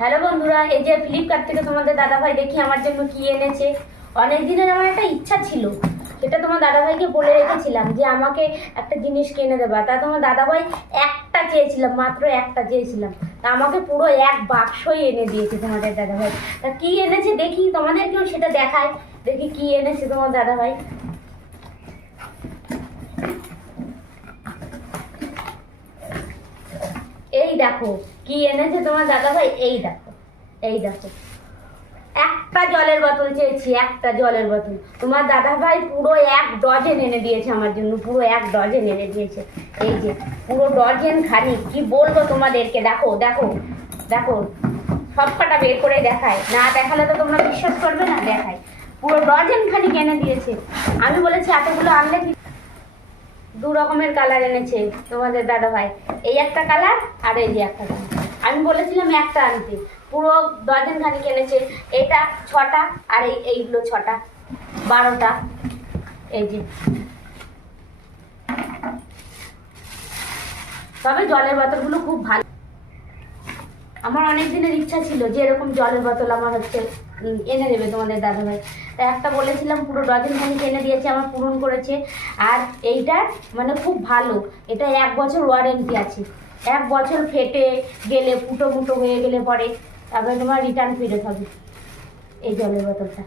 Hello বন্ধুরা, এই যে ফ্লিপকার্ট থেকে তোমাদের দাদাভাই দেখি আমার জন্য কি এনেছে। অনেক দিনের আমার একটা ইচ্ছা ছিল, সেটা তোমার দাদাভাইকে বলে রেখেছিলাম যে আমাকে একটা জিনিস কিনে দেবা। তা তোমার দাদাভাই একটা চেয়েছিলাম, মাত্র একটা চেয়েছিলাম, তা আমাকে পুরো এক বাক্সই এনে দিয়েছে তোমাদের দাদাভাই। তা কি এনেছে দেখি, তোমাদেরকেও সেটা দেখায়, দেখি কি এনেছে তোমার দাদাভাই। এই দেখো কি এনেছে তোমার দাদাভাই, এই দেখো, এই দেখো। একটা জলের বোতল চেয়েছি, একটা জলের বোতল। তোমার দাদাভাই পুরো এক ডজন এনে দিয়েছে আমার জন্য, পুরো এক ডজন এনে দিয়েছে। এই যে পুরো ডজন খানি, কি বলবো তোমাদেরকে। দেখো দেখো দেখো, সবকটা বের করে দেখায়, না দেখালে তো তোমরা বিশ্বাস করবে না। দেখায়, পুরো ডজন খানি এনে দিয়েছে। আমি বলেছি এতগুলো আনলে কি। দু রকমের কালার এনেছে তোমাদের দাদাভাই, এই একটা কালার আর এই যে একটা কালার। আমি বলেছিলাম একটা আনতে, পুরো ডজন খানিক এনেছে। এটা 6টা আর এইগুলো 6টা, 12টা। এই যে, তবে জলের বোতলগুলো খুব ভালো। আমার অনেক দিনের ইচ্ছা ছিল যে এরকম জলের বোতল আমার এনে দেবে তোমাদের দাদাভাই। তাই একটা বলেছিলাম, পুরো ডজন খানিক এনে দিয়েছে, আমার পূরণ করেছে। আর এইটার মানে খুব ভালো, এটা 1 বছর ওয়ারেন্টি আছে। 1 বছর ফেটে গেলে, ফুটো মুটো হয়ে গেলে পরে তারপরে তোমার রিটার্ন ফেরত হবে এই জলের বোতলটা।